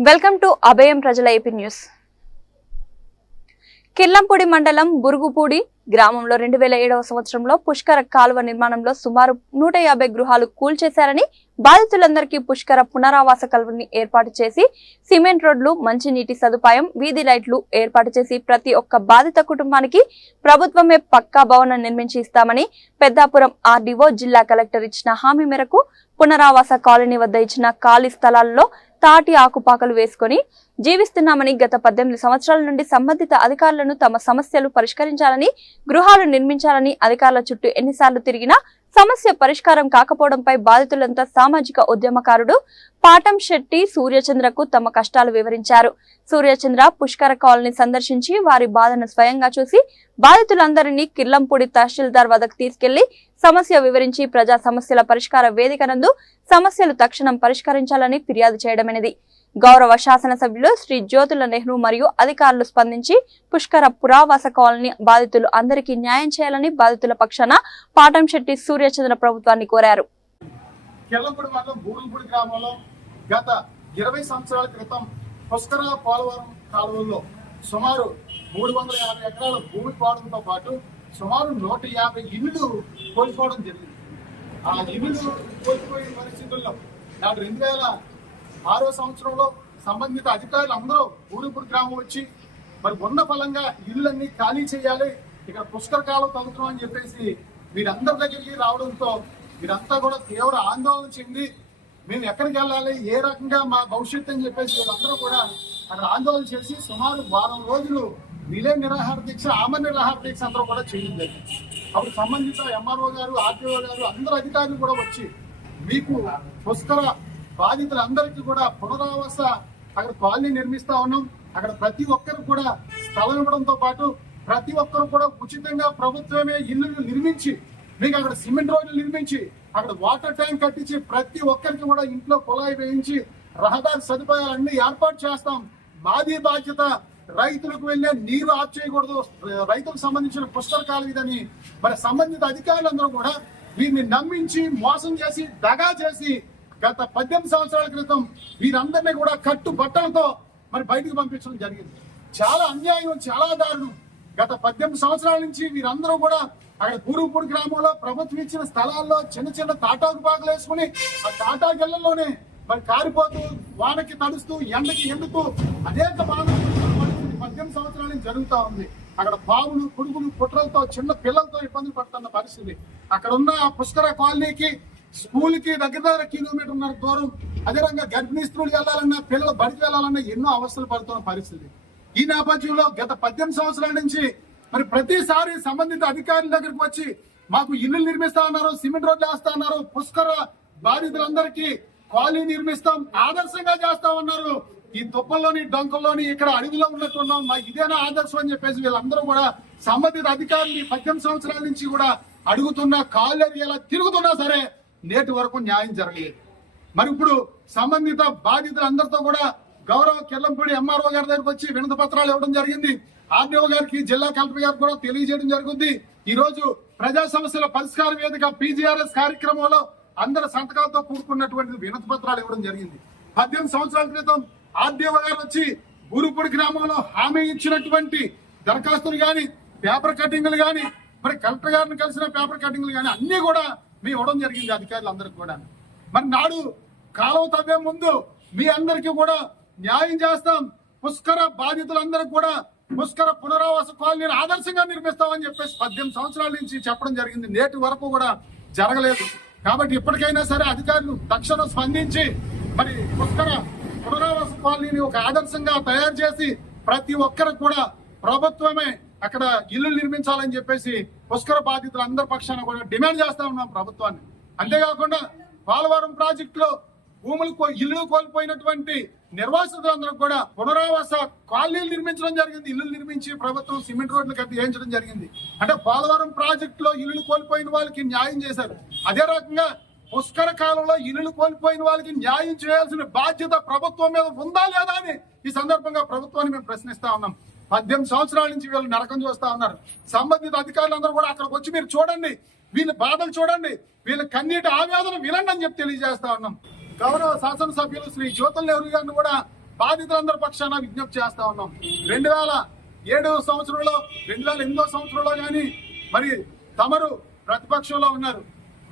Welcome to అభయం ప్రజల AP news. Killampudi మండలం బురుగుపూడి గ్రామంలో రెండు వేల ఏడవ సంవత్సరంలో పుష్కర కాలువ నిర్మాణంలో సుమారు నూట యాభై గృహాలు కూల్చేశారని బాధితులందరికీ పుష్కర పునరావాస కాలువని ఏర్పాటు చేసి సిమెంట్ రోడ్లు మంచినీటి సదుపాయం వీధి లైట్లు ఏర్పాటు చేసి ప్రతి ఒక్క బాధిత కుటుంబానికి ప్రభుత్వమే పక్కా భవనం నిర్మించి ఇస్తామని పెద్దాపురం ఆర్డీఓ జిల్లా కలెక్టర్ ఇచ్చిన హామీ మేరకు పునరావాస కాలనీ వద్ద ఇచ్చిన ఖాళీ స్థలాల్లో తాటి ఆకుపాకలు వేసుకొని జీవిస్తున్నామని గత పద్దెనిమిది సంవత్సరాల నుండి సంబంధిత అధికారులను తమ సమస్యలు పరిష్కరించాలని గృహాలు నిర్మించాలని అధికారుల చుట్టూ ఎన్నిసార్లు తిరిగినా సమస్య పరిష్కారం కాకపోవడంపై బాధితులంతా సామాజిక ఉద్యమకారుడు పాటం శెట్టి సూర్యచంద్రకు తమ కష్టాలు వివరించారు. సూర్యచంద్ర పుష్కర కాలనీ సందర్శించి వారి బాధను స్వయంగా చూసి బాధితులందరినీ కిర్లంపూడి తహసీల్దార్ వద్దకు తీసుకెళ్ళి సమస్య వివరించి ప్రజా సమస్యల పరిష్కార వేదిక నందు సమస్యలు తక్షణం పరిష్కరించాలని ఫిర్యాదు చేయడమైనది. గౌరవ శాసనసభ్యులు శ్రీ జ్యోతుల నెహ్రూ మరియు అధికారులు స్పందించి పుష్కర పురావాస కాలనీ బాధితులు అందరికీ న్యాయం చేయాలని బాధితుల పక్షాన పాటంశెట్టి సూర్యచంద్ర ప్రభుత్వాన్ని కోరారు. గత ఇరవై సంవత్సరాల క్రితం పుష్కర పోలవరం కాలువల్లో సుమారు మూడు వందల యాభై ఎకరాల భూమి పోవడంతో పాటు సుమారు నూట యాభై ఇళ్ళు కోల్పోవడం జరిగింది. ఆ ఇళ్ళు కోల్పోయే పరిస్థితుల్లో నాడు రెండు వేల ఆరో సంవత్సరంలో సంబంధిత అధికారులు అందరూ బూరుగుపూడి గ్రామం వచ్చి మరి ఉన్న ఫలంగా ఇళ్ళన్నీ ఖాళీ చేయాలి ఇక్కడ పుష్కర కాలం తగ్గుతున్నాం అని చెప్పేసి వీరందరి దగ్గరికి రావడంతో వీరంతా కూడా తీవ్ర ఆందోళన చెంది మేము ఎక్కడికి వెళ్ళాలి ఏ రకంగా మా భవిష్యత్తు అని చెప్పేసి వీళ్ళందరూ కూడా అక్కడ ఆందోళన చేసి సుమారు వారం రోజులు విలే నిరాహార దీక్ష ఆమె నిరాహార దీక్ష అందరూ కూడా చేయండి అప్పుడు సంబంధిత ఎంఆర్ఓ గారు ఆర్టీఓ గారు అందరు అధికారులు కూడా వచ్చి మీకు పుష్కర బాధితులందరికీ కూడా పునరావాస అక్కడ కాలనీ నిర్మిస్తా ఉన్నాం. అక్కడ ప్రతి ఒక్కరు కూడా స్థలం ఇవ్వడంతో పాటు ప్రతి ఒక్కరు కూడా ఉచితంగా ప్రభుత్వమే ఇల్లు నిర్మించి మీకు అక్కడ సిమెంట్ రోడ్లు నిర్మించి అక్కడ వాటర్ ట్యాంక్ కట్టించి ప్రతి ఒక్కరికి కూడా ఇంట్లో కుళాయి వేయించి రహదారి సదుపాయాలన్నీ ఏర్పాటు చేస్తాం. మాది బాధ్యత రైతులకు వెళ్ళే నీరు ఆఫ్ చేయకూడదు. రైతులకు సంబంధించిన పుస్తకాలు ఇదని మరి సంబంధిత అధికారులందరూ కూడా వీరిని నమ్మించి మోసం చేసి దగా చేసి గత పద్దెనిమిది సంవత్సరాల క్రితం వీరందరినీ కూడా కట్టు బట్టలతో మరి బయటకు పంపించడం జరిగింది. చాలా అన్యాయం చాలా దారుణం. గత పద్దెనిమిది సంవత్సరాల నుంచి వీరందరూ కూడా అక్కడ పూర్వపూడి గ్రామంలో ప్రభుత్వం ఇచ్చిన స్థలాల్లో చిన్న చిన్న తాటాకు పాకలు వేసుకుని ఆ తాటాకెళ్ళలోనే మరి కారిపోతూ వానకి తడుస్తూ ఎండకి ఎండుతూ అనేక మానవులు పద్దెనిమిది సంవత్సరాల నుంచి జరుగుతూ ఉంది. అక్కడ బావులు పురుగులు కుట్రలతో చిన్న పిల్లలతో ఇబ్బందులు పడుతున్న పరిస్థితి. అక్కడ ఉన్న ఆ పుష్కర కాలనీకి స్కూల్కి దగ్గర దగ్గర కిలోమీటర్న్నర దూరం అదే రకంగా గర్భిణీ స్త్రీలు వెళ్ళాలన్నా పిల్లలు బడికి వెళ్ళాలన్నా ఎన్నో అవస్థలు పడుతున్న పరిస్థితి. ఈ నేపథ్యంలో గత పద్దెనిమిది సంవత్సరాల నుంచి మరి ప్రతిసారి సంబంధిత అధికారుల దగ్గరికి వచ్చి మాకు ఇల్లు నిర్మిస్తా ఉన్నారు సిమెంట్ రోడ్లు వేస్తా ఉన్నారు పుష్కర బాధితులందరికీ కాలనీ నిర్మిస్తాం ఆదర్శంగా చేస్తా ఉన్నారు. ఈ తుప్పల్లోని డొంకల్లోని ఇక్కడ అడవిలో ఉన్నట్టున్నాం మా ఇదేనా ఆదర్శం అని చెప్పేసి వీళ్ళందరూ కూడా సంబంధిత అధికారులు పద్దెనిమిది సంవత్సరాల నుంచి కూడా అడుగుతున్న కాళ్ళు ఎలా తిరుగుతున్నా సరే నేటి వరకు న్యాయం జరగలేదు. మరి ఇప్పుడు సంబంధిత బాధితులందరితో కూడా గౌరవ కెల్లంపూడి ఎంఆర్ఓ గారి దగ్గరకు వచ్చి వినతి పత్రాలు ఇవ్వడం జరిగింది. ఆర్డీఓ గారికి జిల్లా కలెక్టర్ గారికి కూడా తెలియజేయడం జరుగుతుంది. ఈ రోజు ప్రజా సమస్యల పరిష్కార వేదిక పీజీఆర్ఎస్ కార్యక్రమంలో అందరి సంతకాలతో కూడుకున్నటువంటి వినతి పత్రాలు ఇవ్వడం జరిగింది. పద్దెనిమిది సంవత్సరాల క్రితం ఆర్డీఓ గారు వచ్చి గురుపూడి గ్రామంలో హామీ ఇచ్చినటువంటి దరఖాస్తులు గాని పేపర్ కటింగ్లు గాని మరి కలెక్టర్ గారిని కలిసిన పేపర్ కటింగ్లు గాని అన్ని కూడా మీ ఇవ్వడం జరిగింది అధికారులందరికీ కూడా. మరి నాడు కాలువ తవ్వే ముందు మీ అందరికీ కూడా న్యాయం చేస్తాం. పుష్కర బాధితులందరికీ కూడా పుష్కర పునరావాస కాలనీని ఆదర్శంగా నిర్మిస్తామని చెప్పేసి పద్దెనిమిది సంవత్సరాల నుంచి చెప్పడం జరిగింది. నేటి వరకు కూడా జరగలేదు. కాబట్టి ఇప్పటికైనా సరే అధికారులు తక్షణం స్పందించి మరి పుష్కర పునరావాస కాలనీని ఒక ఆదర్శంగా తయారు చేసి ప్రతి ఒక్కరికి కూడా ప్రభుత్వమే అక్కడ ఇల్లు నిర్మించాలని చెప్పేసి పుష్కర బాధితులు అందరి పక్షాన కూడా డిమాండ్ చేస్తా ఉన్నాం ప్రభుత్వాన్ని. అంతేకాకుండా పోలవరం ప్రాజెక్టులో భూములు కో- ఇల్లు కోల్పోయినటువంటి నిర్వాసితులందరూ కూడా పునరావాస కాలనీలు నిర్మించడం జరిగింది. ఇల్లు నిర్మించి ప్రభుత్వం సిమెంట్ రోడ్లు కట్టి వేయించడం జరిగింది. అంటే పోలవరం ప్రాజెక్ట్లో ఇల్లు కోల్పోయిన వాళ్ళకి న్యాయం చేశారు. అదే రకంగా పుష్కర కాలంలో ఇల్లు కోల్పోయిన వాళ్ళకి న్యాయం చేయాల్సిన బాధ్యత ప్రభుత్వం మీద ఉందా లేదా అని ఈ సందర్భంగా ప్రభుత్వాన్ని మేము ప్రశ్నిస్తా ఉన్నాం. పద్దెనిమిది సంవత్సరాల నుంచి వీళ్ళు నరకం చూస్తా ఉన్నారు. సంబంధిత అధికారులందరూ కూడా అక్కడికి వచ్చి మీరు చూడండి. వీళ్ళ బాధలు చూడండి. వీళ్ళ కన్నీటి ఆవేదన వినండి అని చెప్పి తెలియజేస్తా ఉన్నాం. గౌరవ శాసనసభ్యులు శ్రీ జ్యోతుల నెహ్రూ గారిని కూడా బాధితులందరి పక్షాన విజ్ఞప్తి చేస్తా ఉన్నాం. రెండు వేల ఏడవ సంవత్సరంలో రెండు వేల ఎనిమిదో సంవత్సరంలో కానీ మరి తమరు ప్రతిపక్షంలో ఉన్నారు.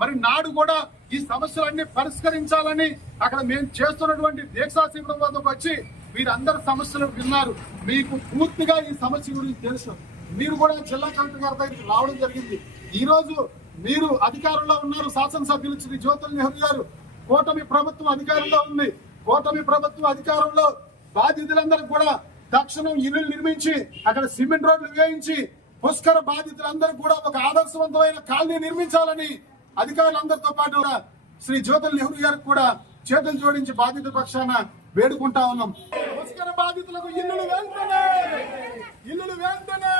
మరి నాడు కూడా ఈ సమస్యలన్నీ పరిష్కరించాలని అక్కడ మేము చేస్తున్నటువంటి దీక్షా శిబిరం వద్దకు వచ్చి మీరందరు సమస్యలు విన్నారు. మీకు పూర్తిగా ఈ సమస్య గురించి తెలుసు. మీరు కూడా జిల్లా కలెక్టర్ గారి దగ్గరికి రావడం జరిగింది. ఈ రోజు మీరు అధికారంలో ఉన్నారు. శాసనసభ్యులు శ్రీ జ్యోతుల్ నెహ్రూ గారు. కూటమి ప్రభుత్వం అధికారంలో ఉంది. కూటమి ప్రభుత్వం అధికారంలో బాధితులందరికి కూడా తక్షణం ఇల్లు నిర్మించి అక్కడ సిమెంట్ రోడ్లు వేయించి పుష్కర బాధితులందరికీ కూడా ఒక ఆదర్శవంతమైన కాలనీ నిర్మించాలని అధికారులందరితో పాటు శ్రీ జ్యోతుల్ నెహ్రూ గారికి కూడా చేతులు జోడించి బాధితుల పక్షాన వేడుకుంటా ఉన్నాం. బాధితులకు ఇల్లులు వెంటనే! ఇల్లులు వెంటనే!